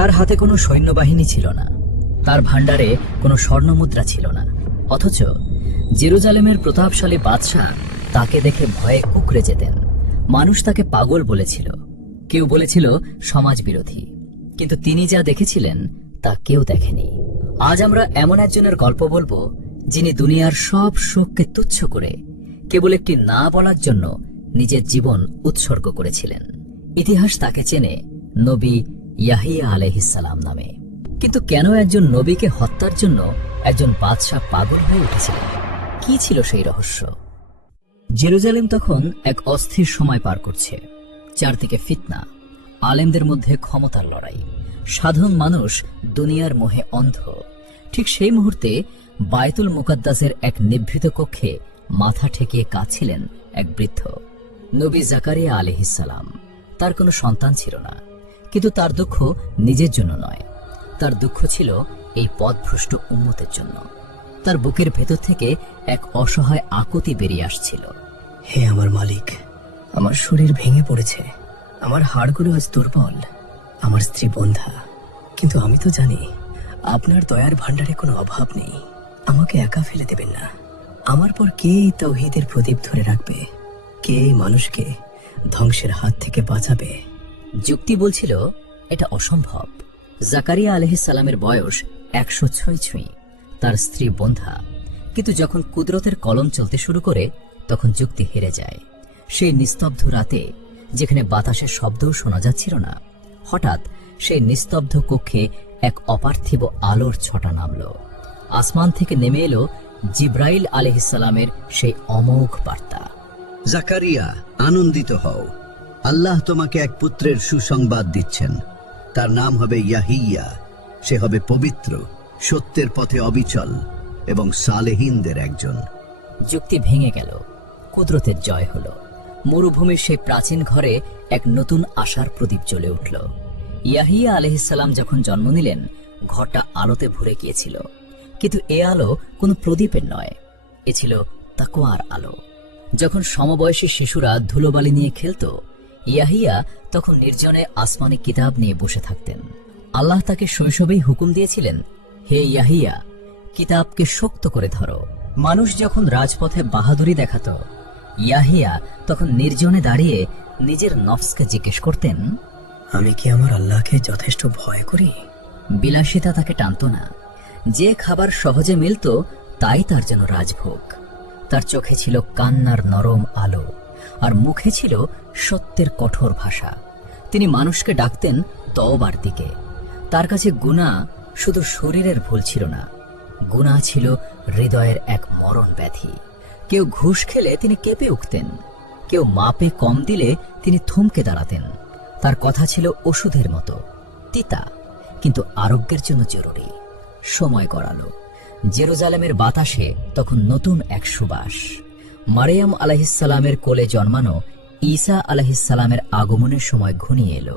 তার হাতে কোনো সৈন্যবাহিনী ছিল না, তার ভাণ্ডারে কোনো স্বর্ণমুদ্রা ছিল না। অথচ জেরুজালেমের প্রতাপশালী বাদশাহ তাকে দেখে ভয়ে কুঁকড়ে যেতেন। মানুষ তাকে পাগল বলেছিল, কেউ বলেছিল সমাজ বিরোধী, কিন্তু তিনি যা দেখেছিলেন তা কেউ দেখেনি। আজ আমরা এমন একজনের গল্প বলবো, যিনি দুনিয়ার সব সুখকে তুচ্ছ করে কেবল একটি না বলার জন্য নিজের জীবন উৎসর্গ করেছিলেন। ইতিহাস তাকে চেনে নবী ইয়াহিয়া আলাইহিস সালাম নামে। কিন্তু কেন একজন নবীকে হত্যার জন্য একজন বাদশাহ পাগল হয়ে উঠেছিলেন? কি ছিল সেই রহস্য? জেরুজালেম তখন এক অস্থির সময় পার করছে। চারদিকে ফিতনা, আলেমদের মধ্যে ক্ষমতার লড়াই, সাধারণ মানুষ দুনিয়ার মোহে অন্ধ। ঠিক সেই মুহূর্তে বায়তুল মুকাদ্দাসের এক নিভৃত কক্ষে মাথা ঠেকিয়ে কাঁদছিলেন এক বৃদ্ধ, নবী জাকারিয়া আলাইহিস সালাম। তার কোনো সন্তান ছিল না, কিন্তু তার দুঃখ নিজের জন্য নয়, তার দুঃখ ছিল এই পথভ্রষ্ট উম্মতের জন্য। তার বুকের ভেতর থেকে এক অসহায় আকুতি বেরিয়ে আসছিল। হে আমার মালিক, আমার শরীর ভেঙে পড়েছে, আমার হাড়গুলো আজ দুর্বল, আমার স্ত্রী বন্ধা, কিন্তু আমি তো জানি আপনার দয়ার ভাণ্ডারে কোনো অভাব নেই। আমাকে একা ফেলে দেবেন না। আমার পর কে এই তাওহীদের প্রদীপ ধরে রাখবে? কে এই মানুষকে ধ্বংসের হাত থেকে বাঁচাবে? যুক্তি বলছিল এটা অসম্ভব। জাকারিয়া আলাইহিস সালামের বয়স 106 ছুঁই, তার স্ত্রী বন্ধা। কিন্তু যখন কুদরতের কলম চলতে শুরু করে, তখন যুক্তি হেরে যায়। সেই নিস্তব্ধ রাতে, যেখানে বাতাসের শব্দও শোনা যাচ্ছিল না, হঠাৎ সেই নিস্তব্ধ কক্ষে এক অপার্থিব আলোর ছটা নামল। আসমান থেকে নেমে এলো জিব্রাইল আলাইহিস সালামের সেই অমোঘ বার্তা। জাকারিয়া, আনন্দিত হও, আল্লাহ তোমাকে এক পুত্রের সুসংবাদ দিচ্ছেন। তার নাম হবে ইয়াহিয়া। সে হবে পবিত্র, সত্যের পথে অবিচল এবং সালেহিনদের একজন। যুক্তি ভেঙে গেল, কুদরতের জয় হলো। মরুভূমির সেই প্রাচীন ঘরে এক নতুন আশার প্রদীপ জ্বলে উঠল। ইয়াহিয়া আলাইহিস সালাম যখন জন্ম নিলেন, ঘরটা আলোতে ভরে গিয়েছিল। কিন্তু এ আলো কোনো প্রদীপের নয়, এ ছিল তাকওয়ার আলো। যখন সমবয়সী শিশুরা ধুলোবালি নিয়ে খেলত, ইয়াহিয়া তখন নির্জনে আসমানি কিতাব নিয়ে বসে থাকতেন। আল্লাহ তাকে শৈশবেই হুকুম দিয়েছিলেন, হে ইয়াহিয়া, কিতাবকে শক্ত করে ধরো। মানুষ যখন রাজপথে বাহাদুরি দেখাত, ইয়াহিয়া তখন নির্জনে দাঁড়িয়ে নিজের নফসকে জিজ্ঞেস করতেন, আমি কি আমার আল্লাহকে যথেষ্ট ভয় করি? বিলাসিতা তাকে টানত না। যে খাবার সহজে মিলত তাই তার জন্য রাজভোগ। তার চোখে ছিল কান্নার নরম আলো, আর মুখে ছিল সত্যের কঠোর ভাষা। তিনি মানুষকে ডাকতেন তওবার দিকে। তার কাছে গুনাহ শুধু শরীরের ভুল ছিল না, গুনাহ ছিল হৃদয়ের এক মরণ ব্যাধি। কেউ ঘুষ খেলে তিনি কেঁপে উঠতেন, কেউ মাপে কম দিলে তিনি থমকে দাঁড়াতেন। তার কথা ছিল ওষুধের মতো তিতা, কিন্তু আরোগ্যের জন্য জরুরি। সময় গড়ালো। জেরুজালেমের বাতাসে তখন নতুন এক সুবাস। মারিয়াম আলাইহিস সালামের কোলে জন্মানো ঈসা আলাইহিস সালামের আগমনের সময় ঘনিয়ে এলো।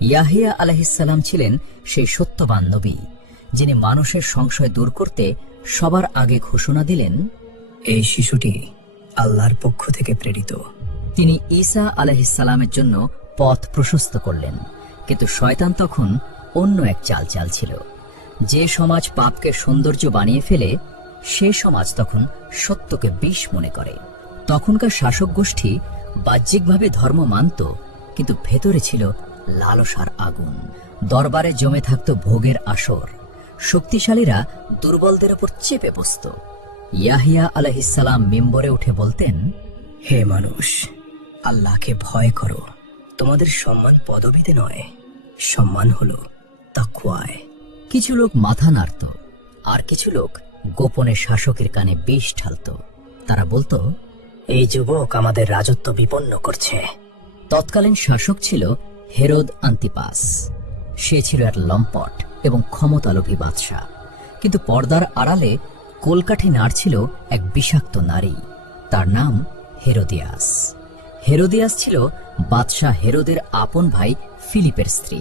ইয়াহিয়া আলাইহিস সালাম ছিলেন সেই সত্যবান নবী, যিনি মানুষের সংশয় দূর করতে সবার আগে ঘোষণা দিলেন, এই শিশুটি আল্লাহর পক্ষ থেকে প্রেরিত। তিনি ঈসা আলাইহিস সালামের জন্য পথ প্রশস্ত করলেন। কিন্তু শয়তান তখন অন্য এক চাল চালছিল। যে সমাজ পাপকে সৌন্দর্য বানিয়ে ফেলে, সে সমাজ তখন সত্যকে বিষ মনে করে। তখনকার শাসক গোষ্ঠী বাহ্যিকভাবে ধর্ম মানত, কিন্তু ভেতরে ছিল লালসার আগুন। দরবারে জমে থাকত ভোগের আসর। শক্তিশালীরা দুর্বলদের উপর চেপে বসত। ইয়াহিয়া আলাইহিস সালাম মিম্বরে উঠে বলতেন, হে মানুষ, আল্লাহকে ভয় করো। তোমাদের সম্মান পদবিতে নয়, সম্মান হলো তাকওয়ায়। কিছু লোক মাথা নাড়ত, আর কিছু লোক গোপনে শাসকের কানে বিষ ঢালত। তারা বলতো, এই যুবক আমাদের রাজত্ব বিপন্ন করছে। তৎকালীন শাসক ছিল হেরোদ আন্তিপাস। সে ছিল এক লম্পট এবং ক্ষমতালোভী বাদশাহ। কিন্তু পর্দার আড়ালে কোলকাঠি নাড়ছিল এক বিষাক্ত নারী। তার নাম হেরোদিয়াস। হেরোদিয়াস ছিল বাদশাহ হেরোদের আপন ভাই ফিলিপের স্ত্রী।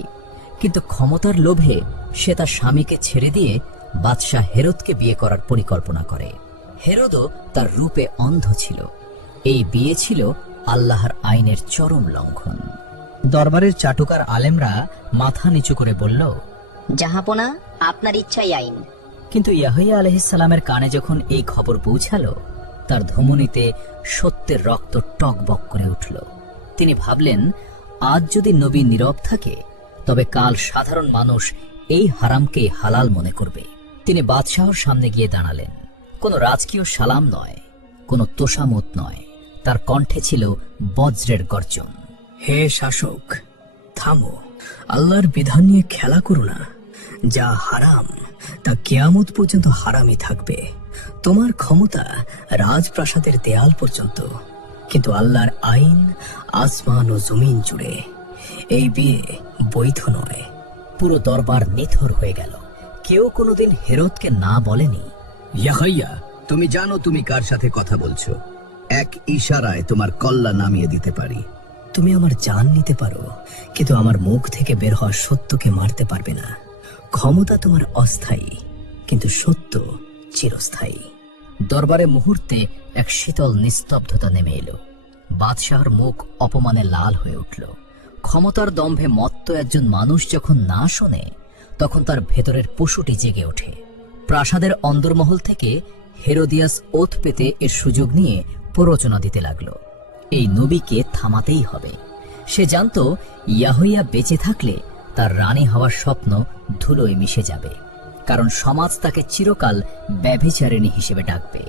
কিন্তু ক্ষমতার লোভে সে তার স্বামীকে ছেড়ে দিয়ে বাদশাহ হেরোদকে বিয়ে করার পরিকল্পনা করে। হেরোদও তার রূপে অন্ধ ছিল। এই বিয়ে ছিল আল্লাহর আইনের চরম লঙ্ঘন। দরবারের চাটুকার আলেমরা মাথা নিচু করে বলল, জাহাপনা, আপনার ইচ্ছাই আইন। কিন্তু ইয়াহিয়া আলাইহিসসালামের কানে যখন এই খবর পৌঁছালো, তার ধমনীতে সত্যের রক্ত টকবক করে উঠল। তিনি ভাবলেন, আজ যদি নবী নীরব থাকে, তবে কাল সাধারণ মানুষ এই হারামকে হালাল মনে করবে। তিনি বাদশাহর সামনে গিয়ে দাঁড়ালেন। কোনো রাজকীয় সালাম নয়, কোনো তোষামত নয়, তার কণ্ঠে ছিল বজ্রের গর্জন। হে শাসক, থামো। আল্লাহর বিধান নিয়ে খেলা করো না। যা হারাম তা কিয়ামত পর্যন্ত হারামই থাকবে। তোমার ক্ষমতা রাজপ্রাসাদের দেয়াল পর্যন্ত, কিন্তু আল্লাহর আইন আসমান ও জমিন জুড়ে। এই বিয়ে বৈধ নয়। পুরো দরবার নিথর হয়ে গেল। কেউ কোনোদিন হেরোদকে না বলেনি। ইয়াহিয়া, তুমি জানো তুমি কার সাথে কথা বলছো? এক ইশারায় তোমার কল্লা নামিয়ে দিতে পারি। তুমি আমার জান নিতে পারো, কিন্তু আমার মুখ থেকে বের হওয়া সত্যকে মারতে পারবে না। ক্ষমতা তোমার অস্থায়ী, কিন্তু সত্য চিরস্থায়ী। দরবারে মুহূর্তে এক শীতল নিস্তব্ধতা নেমে এলো। বাদশাহর মুখ অপমানে লাল হয়ে উঠল। ক্ষমতার দম্ভে মত্ত একজন মানুষ যখন না শোনে, তখন তার ভেতরের পশুটি জেগে ওঠে। প্রাসাদের অন্দরমহল থেকে হেরোদিয়াস ওত পেতে এর সুযোগ নিয়ে প্ররোচনা দিতে লাগলো। এই নবীকে থামাতেই হবে। সে জানত ইয়াহিয়া বেঁচে থাকলে তার রানী হওয়ার স্বপ্ন ধুলোয় মিশে যাবে, কারণ সমাজ তাকে চিরকাল ব্যভিচারিণী হিসেবে ডাকবে।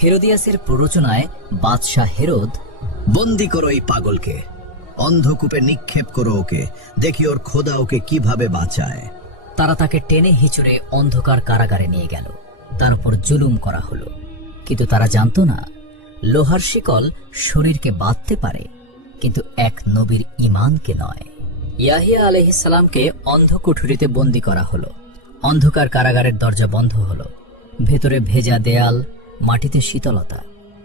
হেরোদিয়াসের প্ররোচনায় বাদশাহ হেরোদ, বন্দি করো এই পাগলকে, অন্ধকূপে নিক্ষেপ করো ওকে, দেখি ওর খোদা ওকে কিভাবে বাঁচায়। তারা তাকে টেনে হিচড়ে অন্ধকার কারাগারে নিয়ে গেল। তার উপর জুলুম করা হলো। কিন্তু তারা জানতো না, লোহার শিকল শরীরকে বাঁধতে পারে, কিন্তু এক নবীর ঈমানকে নয়। ইয়াহিয়া আলাইহিস সালামকে অন্ধকুঠুরিতে বন্দী করা হলো। অন্ধকার কারাগারের দরজা বন্ধ হলো। ভেতরে ভেজা দেয়াল, মাটিতে শীতলতা।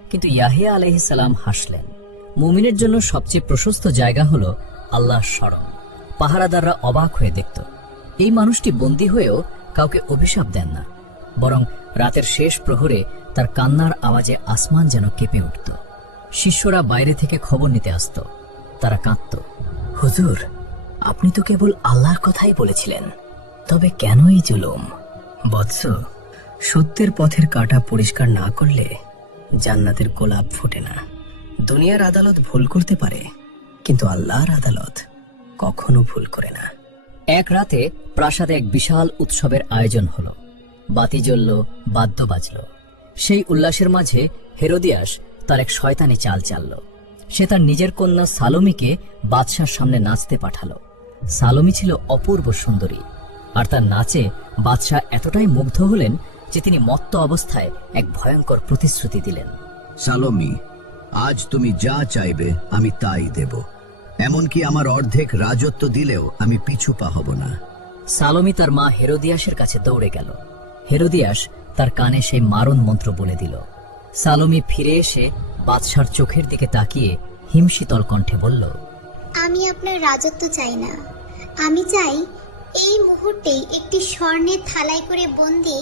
কিন্তু ইয়াহিয়া আলাইহিস সালাম হাসলেন। মুমিনের জন্য সবচেয়ে প্রশস্ত জায়গা হলো আল্লাহর স্মরণ। পাহারাদাররা অবাক হয়ে দেখত, এই মানুষটি বন্দী হয়েও কাউকে অভিশাপ দেন না, বরং রাতের শেষ প্রহরে তার কান্নার আওয়াজে আসমান যেন কেঁপে উঠত। শিষ্যরা বাইরে থেকে খবর নিতে আসত। তারা কাঁদত, হুজুর, আপনি তো কেবল আল্লাহর কথাই বলেছিলেন, তবে কেন এই জুলুম? বৎস, সত্যের পথের কাঁটা পরিষ্কার না করলে জান্নাতের গোলাপ ফোটে না। দুনিয়ার আদালত ভুল করতে পারে, কিন্তু আল্লাহর আদালত কখনো ভুল করে না। এক রাতে প্রাসাদে এক বিশাল উৎসবের আয়োজন হলো। বাতি জ্বলল, বাদ্য বাজল। সেই উল্লাসের মাঝে হেরোদিয়াস তার এক শয়তানি চাল চালল। সে তার নিজের কন্যা সালোমিকে বাদশার সামনে নাচতে পাঠালো। সালোমি ছিল অপূর্ব সুন্দরী, আর তার নাচে বাদশাহ এতটাই মুগ্ধ হলেন যে তিনি মত্ত অবস্থায় এক ভয়ঙ্কর প্রতিশ্রুতি দিলেন। সালোমি, আজ তুমি যা চাইবে আমি তাই দেব। এমনকি আমার অর্ধেক রাজত্ব দিলেও আমি পিছু পা হব না। সালোমি তার মা হেরোদিয়াসের কাছে দৌড়ে গেল। হেরোদিয়াস তার কানে সেই মারণ মন্ত্র বলে দিল। সালোমি ফিরে এসে বাদশার চোখের দিকে তাকিয়ে হিমশীতল কণ্ঠে বলল, আমি আপনার রাজত্ব চাই না। আমি চাই এই মুহূর্তেই একটি স্বর্ণের থালায় করে বন্দি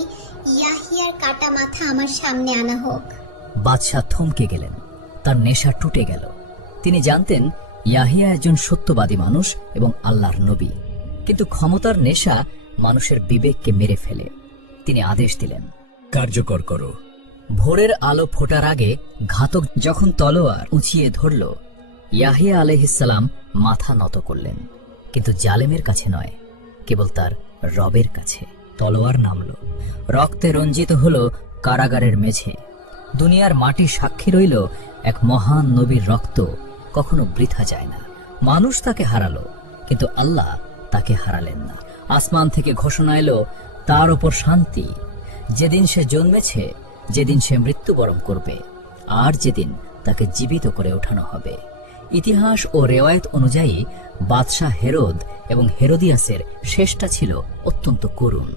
ইয়াহিয়ার কাটা মাথা আমার সামনে আনা হোক। বাদশাহ থমকে গেলেন। তার নেশা টুটে গেল। তিনি জানতেন ইয়াহিয়া একজন সত্যবাদী মানুষ এবং আল্লাহর নবী, কিন্তু ক্ষমতার নেশা মানুষের বিবেককে মেরে ফেলে। তিনি আদেশ দিলেন, কার্যকর করো। ভোরের আলো ফোটার আগে ঘাতক যখন তলোয়ার উঁচিয়ে ধরল, ইয়াহিয়া আলাইহিস সালাম মাথা নত করলেন, কিন্তু জালেমের কাছে নয়, কেবল তার রবের কাছে। তলোয়ার নামল। রক্তে রঞ্জিত হল কারাগারের মেঝে। দুনিয়ার মাটি সাক্ষী রইল, এক মহান নবীর রক্ত কখনো বৃথা যায় না। মানুষ তাকে হারালো, কিন্তু আল্লাহ তাকে হারালেন না। আসমান থেকে ঘোষণা এলো, তার ওপর শান্তি। যেদিন সে জন্মেছে, যেদিন সে মৃত্যুবরণ করবে, আর যেদিন তাকে জীবিত করে ওঠানো হবে। ইতিহাস ও রেওয়ায়েত অনুযায়ী বাদশাহ হেরোদ এবং হেরোদিয়াসের শেষটা ছিল অত্যন্ত করুণ।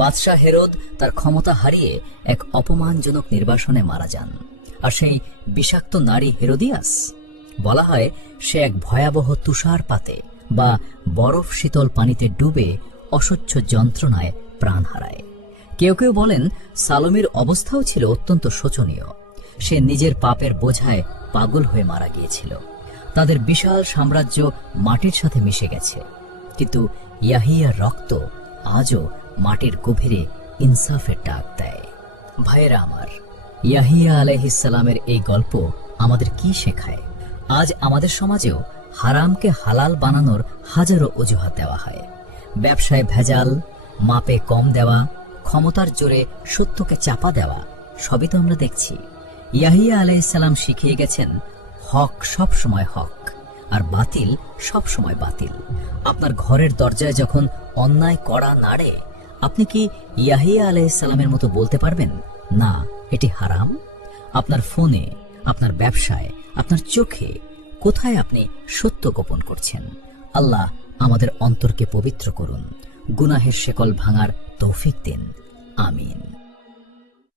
বাদশাহ হেরোদ তার ক্ষমতা হারিয়ে এক অপমানজনক নির্বাসনে মারা যান। আর সেই বিষাক্ত নারী হেরোদিয়াস, বলা হয় সে এক ভয়াবহ তুষারপাতে বা বরফ শীতল পানিতে ডুবে অসহ্য যন্ত্রণায় প্রাণ হারায়। কেউ কেউ বলেন সালোমির অবস্থাও ছিল অত্যন্ত শোচনীয়। সে নিজের পাপের বোঝায় পাগল হয়ে মারা গিয়েছিল। তাদের বিশাল সাম্রাজ্য মাটির সাথে মিশে গেছে। কিন্তু ইয়াহিয়ার রক্ত আজও মাটির গভীরে ইনসাফের ডাক দেয়। ভাইয়েরা আমার, ইয়াহিয়া আলাইহিস সালামের এই গল্প আমাদের কি শেখায়? আজ আমাদের সমাজেও হারামকে হালাল বানানোর হাজারো অজুহাত দেওয়া হয়। ব্যবসায় ভেজাল, মাপে কম দেওয়া, ক্ষমতার জোরে সত্যকে চাপা দেওয়া, সবই তো আমরা দেখছি। ইয়াহিয়া আলাইহিস সালাম শিখিয়ে গেছেন হক সব সময় হক আর বাতিল সব সময় বাতিল। আপনার ঘরের দরজায় যখন অন্যায় কড়া নাড়ে, আপনি কি ইয়াহিয়া আলাইহিস সালামের মতো বলতে পারবেন না এটি হারাম? আপনার ফোনে, আপনার ব্যবসায়, আপনার চোখে কোথায় আপনি সত্য গোপন করছেন? আল্লাহ আমাদের অন্তরকে পবিত্র করুন, গুনাহের শেকল ভাঙার তৌফিক দিন। আমিন।